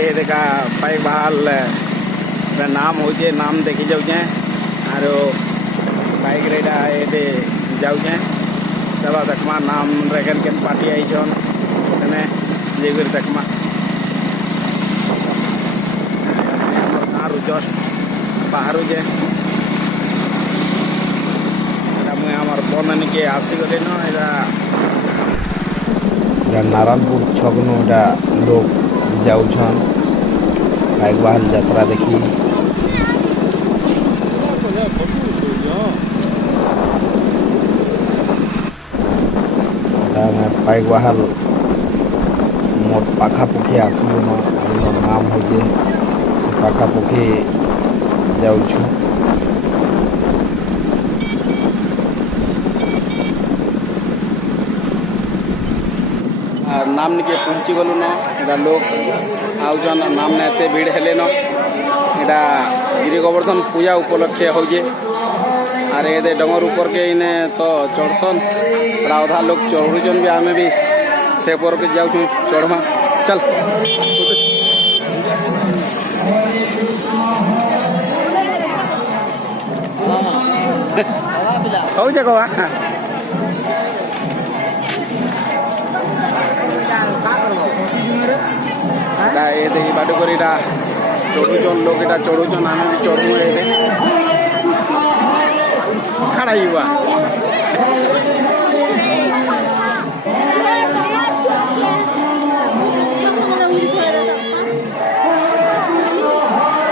ये देखा पाइक बहाल नाम हो नाम देखी जाऊे आर बाइक रेडा ये जाऊे चलो देखमा नाम रेगन केन पार्टी आईछन सेने जेगर देखमा गाँव जस्ट बाहर जे मुझे आमार बंधन के आसीगले न नारायणपुर छकनु लोग जाऊन बाइक बाहर यात्रा देखी बाइक बाहर मोर पाखापुखी आसलु न नाम हो से पाखापुखी जाऊँ नाम निके पहुँची गलु न लोग आउन नाम ने एते भीड़ हेले न इटा गिरी गोवर्धन पूजा उपलक्षे होजे आर ये डंगर ऊपर के इने तो चढ़सन अधा लोग चढ़ुचन भी आमे भी से पर के जाऊँ चढ़मा चल हो जाएगा ये देखी बाट कर चढ़ुचन लोग इटा चढ़ुचन आम भी चढ़ू खड़ा युवा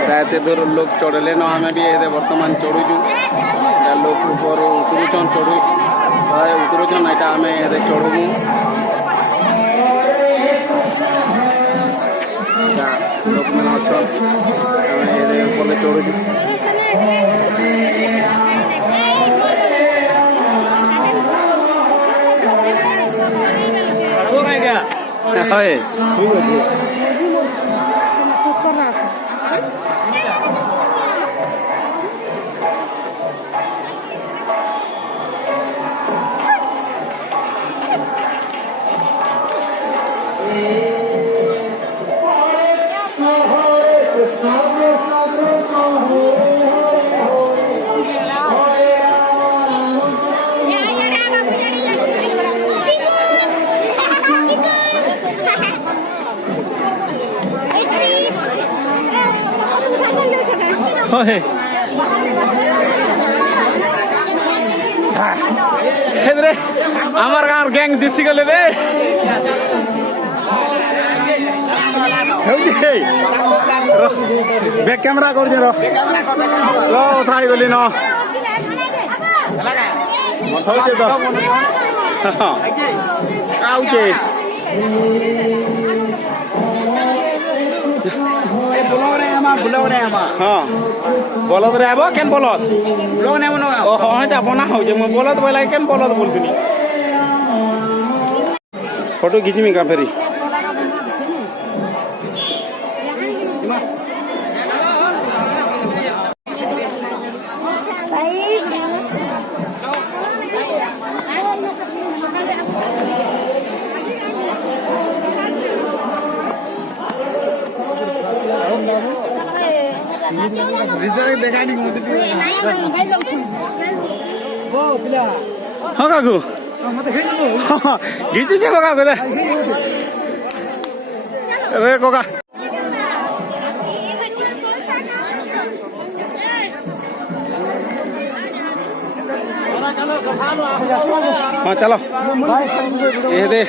रात दूर लोग चढ़ले न आम भी ये बर्तमान चढ़ुचु लोग ऊपर उतरुचन उतरुचन यहाँ आम ये चढ़ू लोक मैंने अच्छा चढ़ू आमार गाँव गैंग दिसी गले रे बैक कैमरा कर उठाई गली न आउचे हाँ बलद रे आबो केन बलद हाँ बना हो बलद बोला केन बलद बोलती फोटो खींचमी का फेरी हाँ काकू घीचु बगा रे कोका हाँ चलो ये दे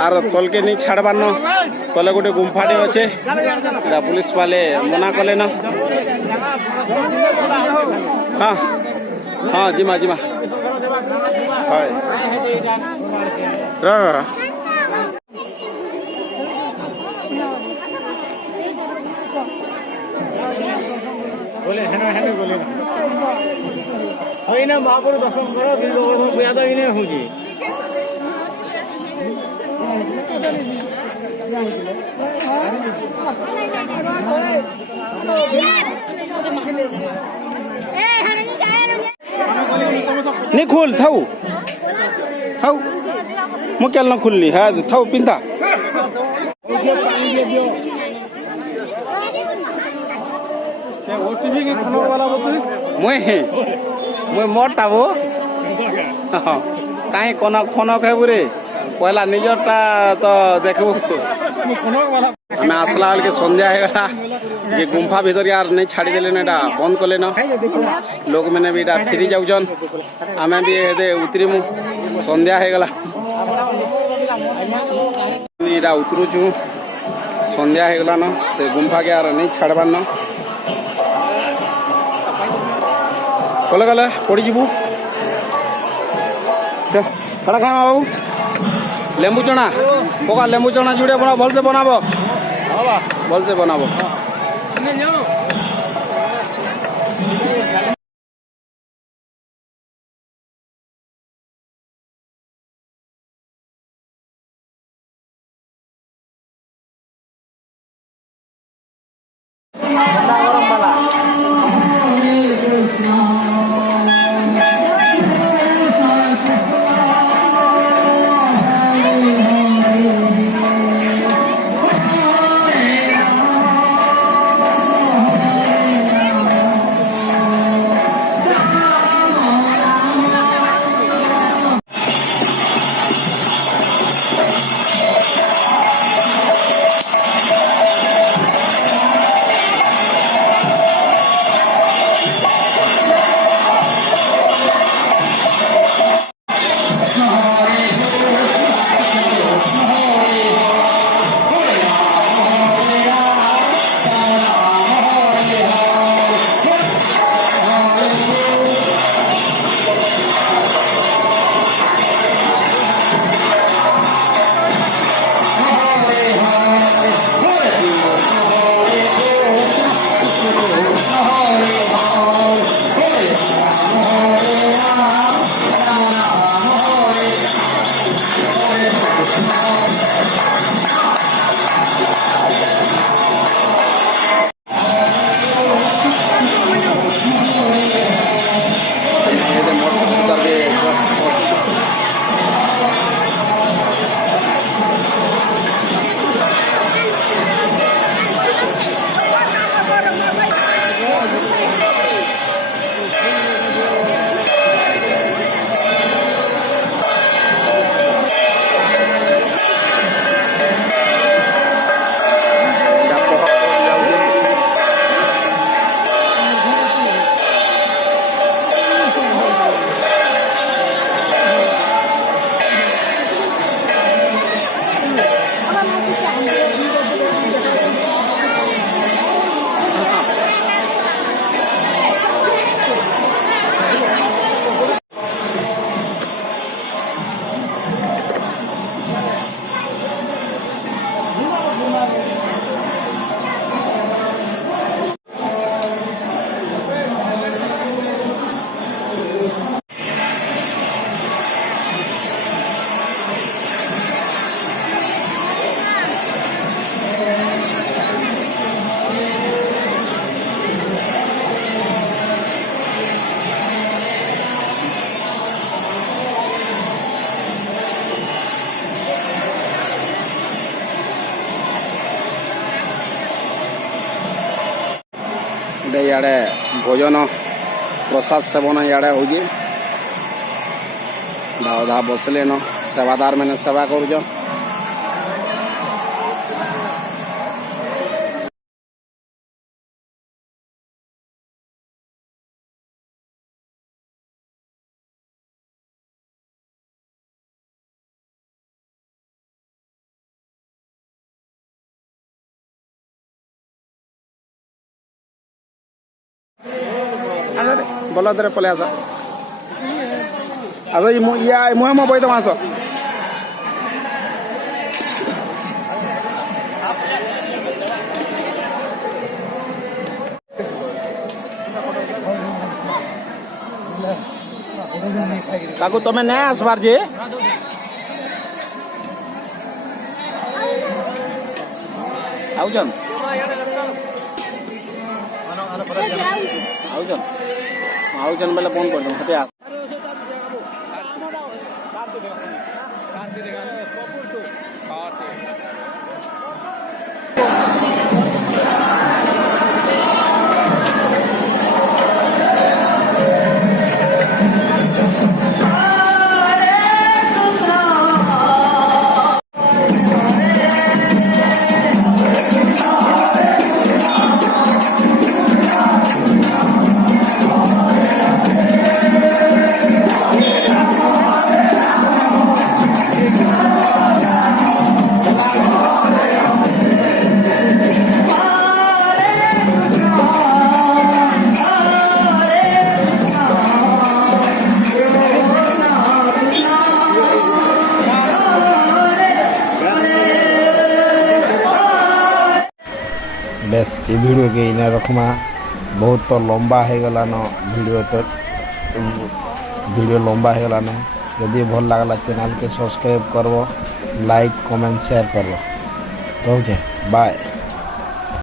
आर तल के नहीं छाड़बार न तले गोटे गुम्फाटे अच्छे पुलिस वाले मना कले न हाँ हाँ जिमा जिमा हाय बोले है ना बोले ना महापुर दर्शन करो गिरी गोवर्धन पूजा तो इन्हें हूँ जी नहीं खोल थाऊ थाऊ मुकेल न खुलनी है थाऊ पिंता ମୁଇଁ ମୁଇଁ ମୋରଟା ବୋ କାହିଁ କନକ ଫନକ ହେବୁ ରେ ପହିଲା ନିଜରଟା ତ ଦେଖବୁ ଆମେ আসলা বেলকে সন্ধ্যা হয়ে গেল যে গুম্ফা ভিতরে আর নেই ছাড়ি দেলেন এটা বন্ধ কলেন লোক মানে বি এটা ফিরি যাউছন আমি বি এদে উতরিমু সন্ধ্যা হয়ে গেল এটা উতরুছু সন্ধ্যা হয়ে গেল সে গুম্ফাকে আর নেই ছাড়বার ন কলে গেলে পড়ি যাবু খড়া খাইমা বাবু লেম্বু চনা পোকা লেম্বু চনা জুড়ে বনাবো ভলসে বনাবো ভলসে বনাবো इे भोजन प्रसाद सेवन इे हो धा बसले न सेवादार मैंने सेवा कर बोला तेरे पले आसा आसा मुहे मो बैठ आस काकू तुम्हें नहीं आसबार जे आउजन आउजन आउजन बेले फोन कर दूँ हटे बेस ये वीडियो के इना रखमा बहुत तो लंबा है गलान वीडियो लंबा है गलान यदि भल लागला चैनल के सब्सक्राइब करबो लाइक कमेंट शेयर करबो रोजे बाय।